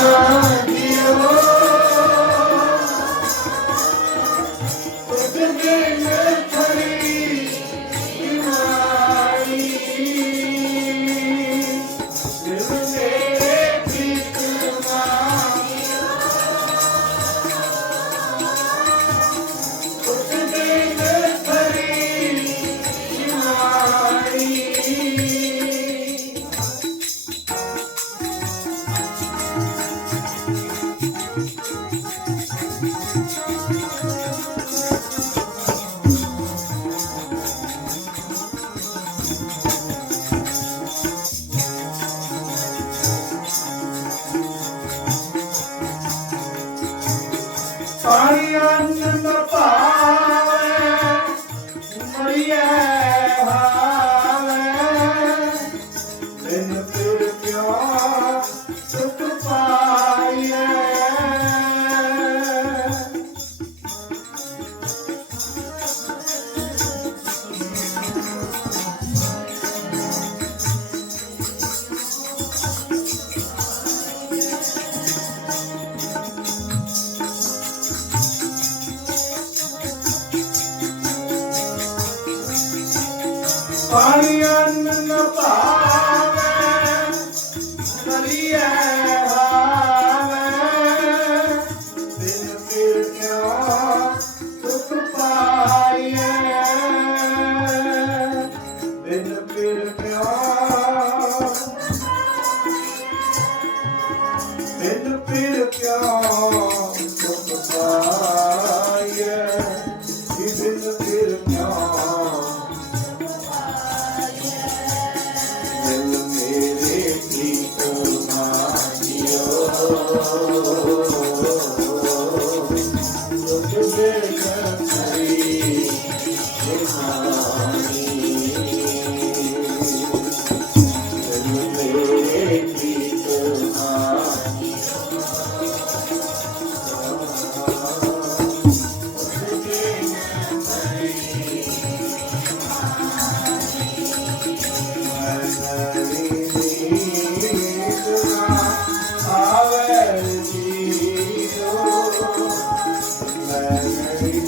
Oh. I am in the. ਪਾਣੀ ਆਨੰਦ ਪਾਵੇ ਮਰੀਏ ਹਾਵੇ। ਬਿਨ ਫਿਰ ਕਿਉ ਸੁਖ ਪਾਈਏ? ਬਿਨ ਫਿਰ ਕਿਉ Amen. Amen.